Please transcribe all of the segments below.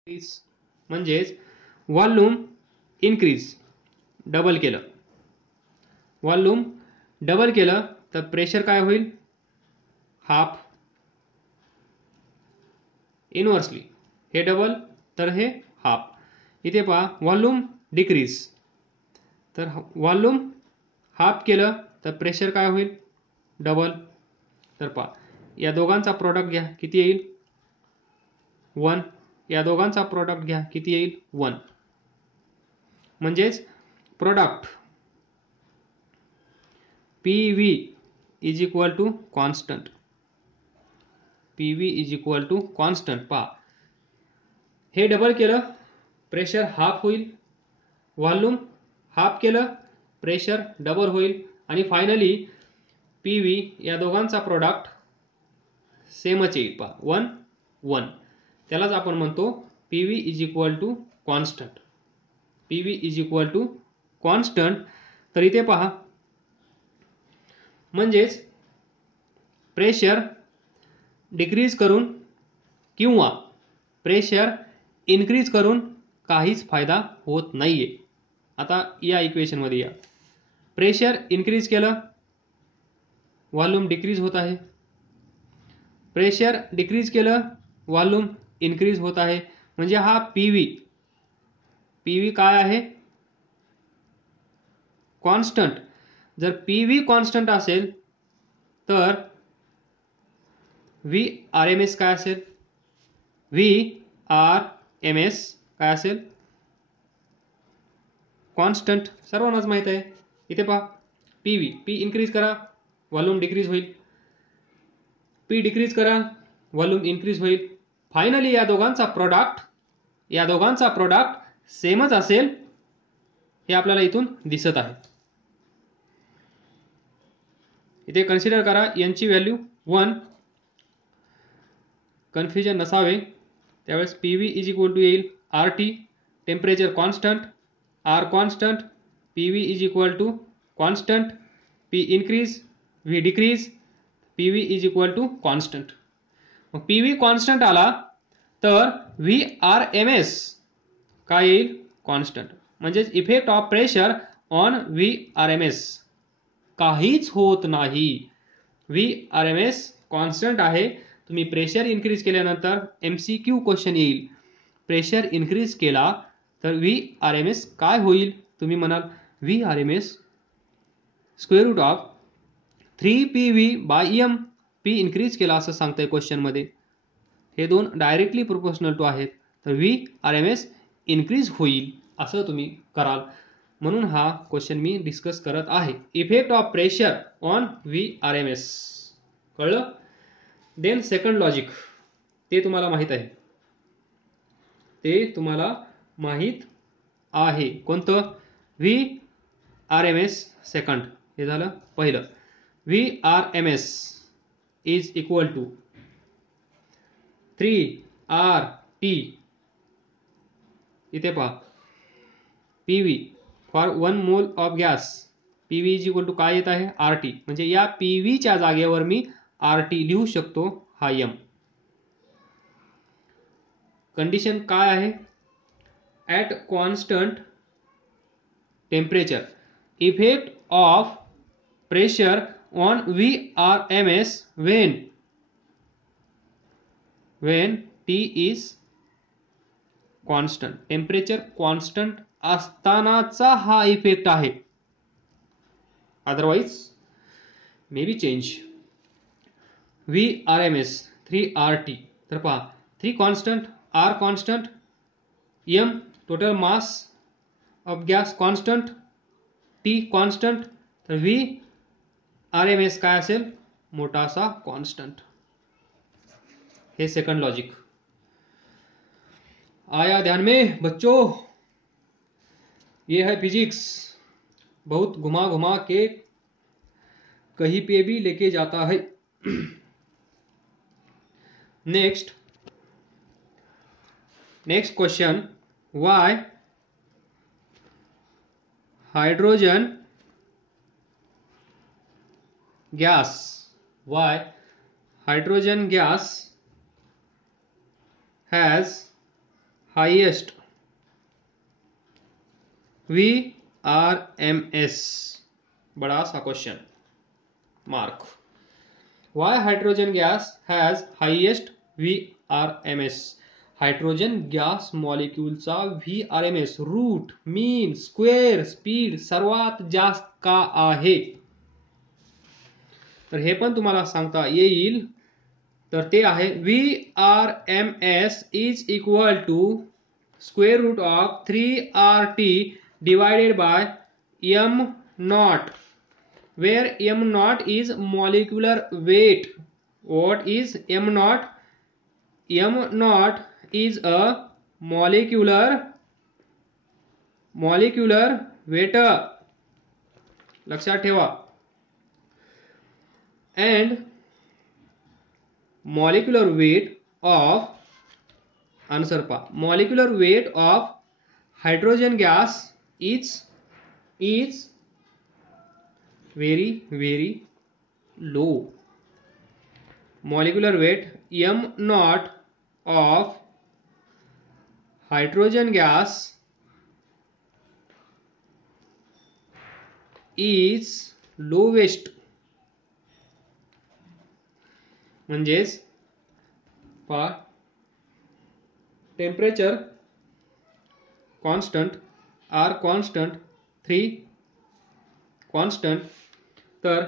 increase म्हणजेच volume increase double केलं, volume double केलं तर प्रेशर काय होईल, हाफ. इनवर्सली हे डबल तर हे हाफ. इथे पहा व्हॉल्यूम डिक्रीज, तर व्हॉल्यूम हाफ केलं तर प्रेशर काय होईल, डबल. तर पहा या दोघांचा प्रोडक्ट घ्या किती येईल, 1. या दोघांचा प्रोडक्ट घ्या किती येईल, 1. म्हणजेच product PV is equal to constant. PV is equal to constant. पहा हे डबल केलं प्रेशर हाफ होईल, व्हॉल्यूम हाफ केलं प्रेशर डबल होईल, आणि फायनली PV या दोघांचा प्रोडक्ट सेमच येईल. पहा 1 1. त्यालाच आपण म्हणतो PV is equal to constant. PV is equal to constant. तर इथे पहा म्हणजेच प्रेशर डिक्रीज करून किंवा प्रेशर इन्क्रीज करून काहीच फायदा होत नाहीये. आता या इक्वेशनमध्ये या, प्रेशर इन्क्रीज केलं व्हॉल्यूम डिक्रीज होत आहे, प्रेशर डिक्रीज केलं व्हॉल्यूम इन्क्रीज होत आहे. म्हणजे हा PV काय आहे, कॉन्स्टंट. जर PV कॉन्स्टंट असेल तर VRMS काय असेल, VRMS काय असेल, कॉन्स्टंट. सर्वांनाच माहित आहे. इथे पहा P इन्क्रीज करा व्हॉल्यूम डिक्रीज होईल, P डिक्रीज करा व्हॉल्यूम इन्क्रीज होईल. फायनली या दोघांचा प्रोडक्ट सेमच असेल हे आपल्याला इथून दिसत आहे. इथे कन्सिडर करा यांची व्हॅल्यू 1. कन्फ्युजन नसावे त्यावेळेस PV इज इक्वल टू येईल RT, temperature constant, R constant, PV is equal to constant, P increase V decrease, PV is equal to constant. मग PV कॉन्स्टंट आला तर VRMS काय येईल, कॉन्स्टंट. म्हणजेच effect of pressure on VRMS काहीच होत नाही. VRMS कॉन्स्टंट आहे. तुम्ही प्रेशर इन्क्रीज केल्यानंतर MCQ क्वेश्चन येईल, प्रेशर इन्क्रीज केला तर VRMS काय होईल, तुम्ही म्हणाल VRMS square root of 3PV/m. P increase केला असं सांगतंय क्वेश्चन मध्ये. हे दोन डायरेक्टली प्रोपोर्शनल टू आहेत, तर VRMS इन्क्रीज होईल असं तुम्ही कराल. म्हणून हा क्वेश्चन मी डिस्कस करत आहे. Effect of pressure on VRMS कळलं. देन सेकंड लॉजिक, ते तुम्हाला माहित आहे, कोणतं, VRMS सेकंड. हे झालं पहिलं. VRMS is equal to 3RT. इथे पहा PV for 1 mole of gas, PV is equal to काय येत आहे, RT. म्हणजे या PV च्या जागेवर मी RT लिहू शकतो, हा M. कंडिशन काय आहे, at constant temperature effect of pressure on VRMS when T is constant. Temperature constant असतानाचा हा इफेक्ट आहे, otherwise may be change. VRMS 3RT. तर पहा 3 constant, R constant, M total mass of gas constant, T constant. तर VRMS काय असेल, मोठासा constant. हे सेकंड लॉजिक आया ध्यान में बच्चों. ये है फिजिक्स, बहुत घुमा घुमा के कहीं पे भी लेके जाता है. Next question, why hydrogen gas has highest VRMS, बड़ा सा question mark. Why hydrogen gas has highest VRMS? Hydrogen gas मॉलिक्यूलचा VRMS root mean square speed सर्वात जास्त का आहे? तर हे पण तुम्हाला सांगता येईल. तर ते आहे VRMS is equal to square root of 3RT divided by m naught, where m naught is molecular weight. What is m naught? M naught is a molecular weight, लक्षात ठेवा. And molecular weight of molecular weight of hydrogen gas is very low. Molecular weight m naught of hydrogen gas is lowest. म्हणजेच पहा, temperature constant, R constant, 3 constant, तर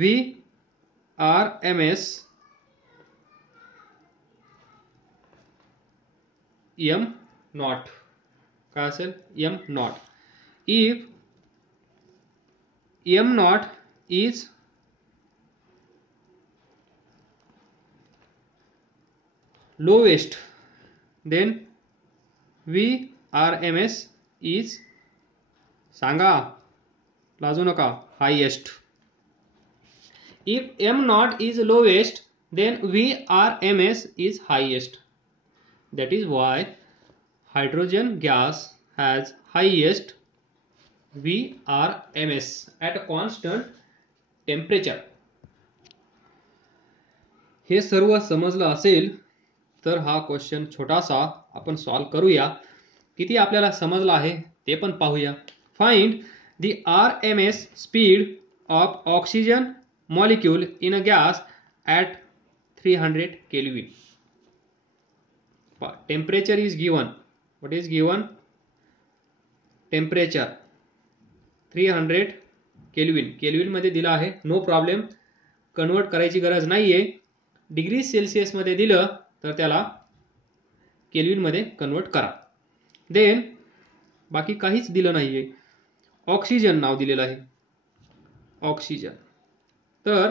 VRMS m naught काय असेल? m naught. If m naught is lowest, then VRMS is, सांगा लाजू नका, highest. If m naught is lowest, then VRMS is highest. That is why hydrogen gas has highest VRMS at a constant temperature. हे सर्व समजलं असेल तर हा question छोटासा आपण सॉल्व करूया. किती आपल्याला समजलं आहे ते पण पाहूया. Find the RMS speed of oxygen molecule in a gas at 300 Kelvin. Temperature is given. What is given? Temperature 300 Kelvin. Kelvin मध्ये दिलं आहे, नो प्रॉब्लेम, कन्वर्ट करायची गरज नाहीये. डिग्री सेल्सिअस मध्ये दिलं तर त्याला केल्विन मध्ये कन्वर्ट करा. देन बाकी काहीच दिलं नाहीये. ऑक्सिजन नाव दिलेलं आहे, ऑक्सिजन. तर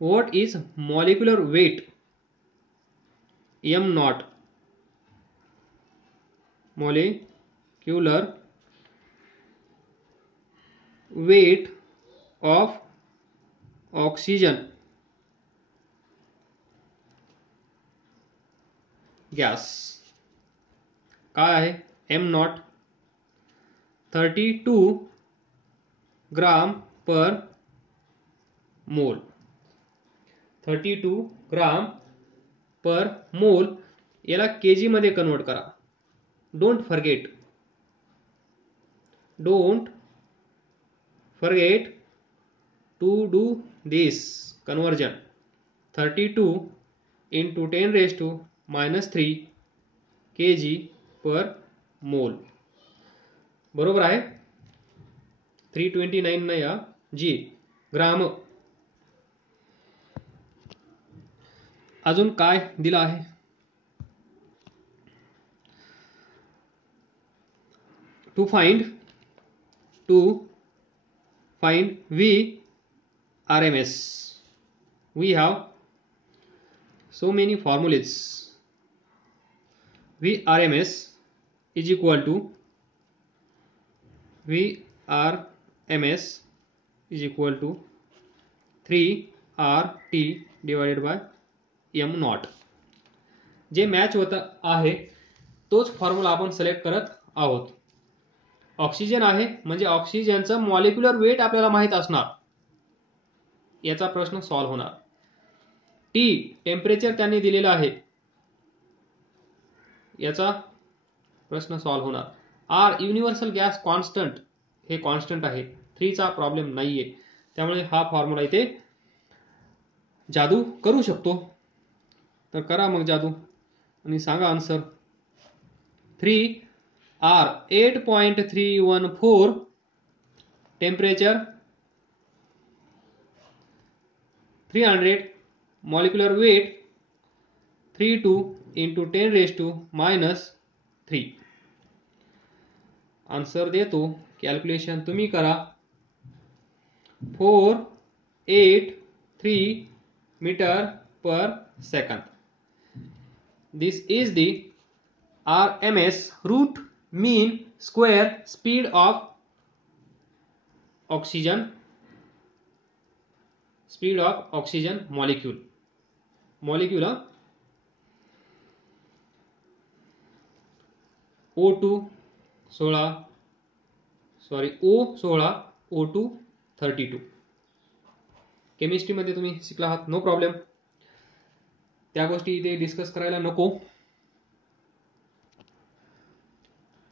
what is molecular weight? m naught, molecular weight of oxygen gas काय आहे? m naught 32 ग्राम पर मोल. 32 ग्राम पर मोल. याला केजी मध्ये कन्वर्ट करा. Don't forget to do this conversion. 32 into 10⁻³ kg per mole. बरोबर आहे? 329 नाही हा, जी ग्राम. अजून काय दिलं आहे? To find VRMS we have so many formulas. VRMS is equal to 3RT divided by m naught. जे मॅच होत आहे तोच फॉर्म्युला आपण सिलेक्ट करत आहोत. ऑक्सिजन आहे म्हणजे ऑक्सिजनचं मॉलिक्युलर वेट आपल्याला माहित असणार, याचा प्रश्न सॉल्व्ह होणार. टी टेम्परेचर त्यांनी दिलेलं आहे, याचा प्रश्न सॉल्व्ह होणार. आर युनिव्हर्सल गॅस कॉन्स्टंट, हे कॉन्स्टंट आहे. 3 चा प्रॉब्लेम नाहीये, त्यामुळे हा फॉर्म्युला इथे जादू करू शकतो. तर करा मग जादू आणि सांगा answer. 3 R 8.314, temperature 300, molecular weight 32 into 10⁻³ answer देतो. कॅल्क्युलेशन तुम्ही करा. 483 metre per second. This is the RMS root mean square speed of oxygen molecule. O16 O2 32. केमिस्ट्रीमध्ये तुम्ही शिकला आहात, नो प्रॉब्लेम. त्या गोष्टी इथे डिस्कस करायला नको.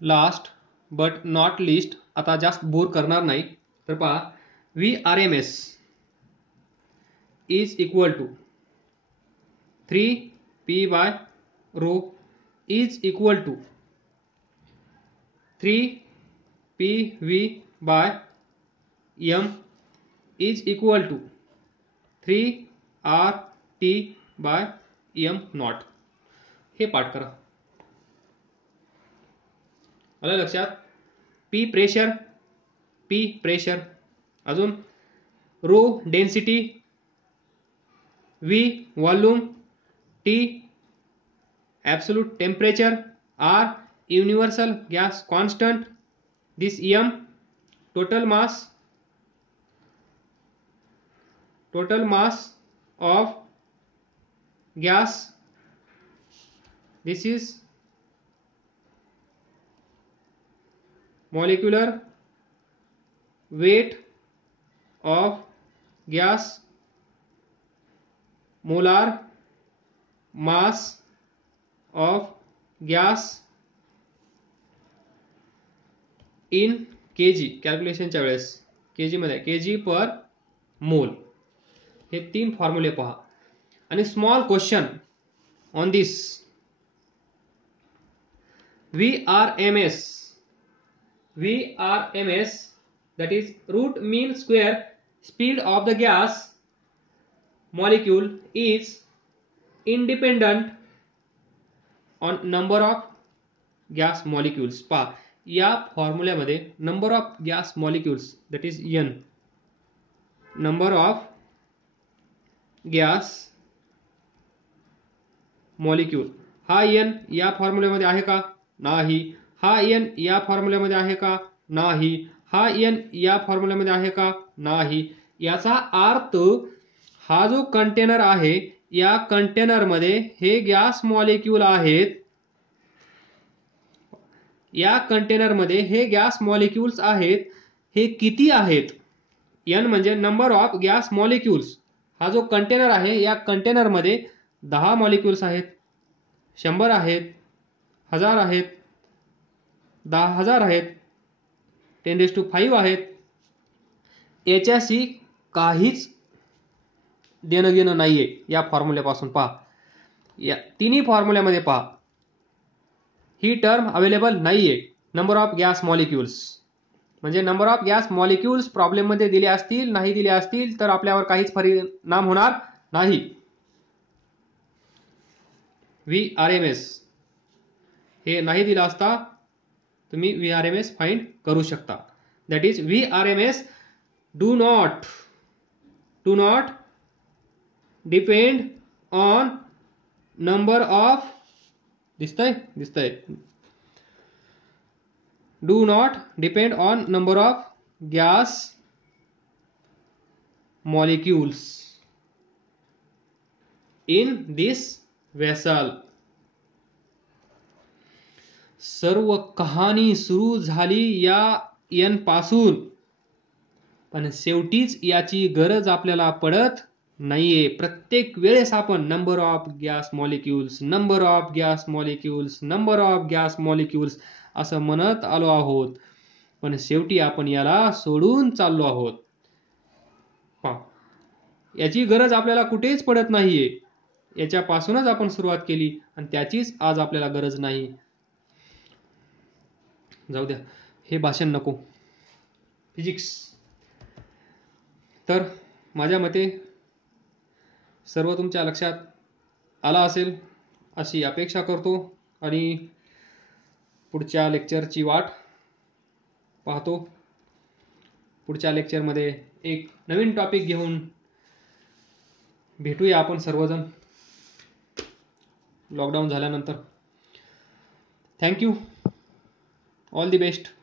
लास्ट बट नॉट लिस्ट, आता जास्त बोर करणार नाही. तर पहा, VRMS is equal to 3P/ρ is equal to 3PV/m is equal to 3RT/m0. हे पाठ करा. आलं लक्षात? P प्रेशर, अजून rho density, V volume, T absolute temperature, R universal gas constant, this M total mass of gas, this is molecular weight of gas, molar mass of gas in kg. कॅल्क्युलेशनच्या वेळेस kg मध्ये kg per मोल. हे 3 फॉर्म्युले पहा. आणि small question on this. VRMS, that is root mean square speed of the gas molecule, is independent on number of gas molecules. पहा, या फॉर्म्युल्यामध्ये number of gas molecules, that is N, number of gas molecule, हा N या फॉर्म्युल्यामध्ये आहे का? नाही. हा N या फॉर्म्युल्यामध्ये आहे का? नाही. हा N या फॉर्म्युल्यामध्ये आहे का? नाही. याचा अर्थ हा जो कंटेनर आहे, या कंटेनरमध्ये हे गॅस मॉलिक्यूल आहेत. या कंटेनरमध्ये हे गॅस मॉलिक्यूल्स आहेत. हे किती आहेत? N म्हणजे नंबर ऑफ गॅस मॉलिक्यूल्स. हा जो कंटेनर आहे, या कंटेनरमध्ये 10 मॉलिक्यूल्स आहेत, 100 आहेत, 1000 आहेत, 10,000 आहेत, 10⁵ आहेत. याच्याशी काहीच देणं घेणं नाहीये या फॉर्म्युल्यापासून. पहा, या तिन्ही फॉर्म्युल्यामध्ये पहा, ही टर्म अवेलेबल नाहीये, नंबर ऑफ गॅस मॉलिक्यूल्स. म्हणजे नंबर ऑफ गॅस मॉलिक्यूल्स प्रॉब्लेममध्ये दिले असतील, नाही दिले असतील तर आपल्यावर काहीच परिणाम होणार नाही. VRMS हे नाही दिला असता, तुम्ही VRMS फाइंड करू शकता. That is VRMS do not depend on number of, दिसतंय, do not depend on number of gas molecules in this vessel. सर्व कहाणी सुरू झाली या N पासून, पण शेवटीच याची गरज आपल्याला पडत नाहीये. प्रत्येक वेळेस आपण number of gas molecules, number of gas molecules, number of gas molecules असं म्हणत आलो आहोत, पण शेवटी आपण याला सोडून चाललो आहोत. याची गरज आपल्याला कुठेच पडत नाहीये. याच्यापासूनच आपण सुरुवात केली आणि त्याचीच आज आपल्याला गरज नाही. जाऊ द्या, हे भाषण नको. फिजिक्स. तर माझ्या मते सर्व तुमच्या लक्षात आला असेल अशी अपेक्षा करतो आणि पुढच्या लेक्चरची वाट पाहतो. पुढच्या लेक्चरमध्ये एक नवीन टॉपिक घेऊन भेटूया आपण सर्वजण लॉकडाऊन झाल्यानंतर. थँक्यू. All the best.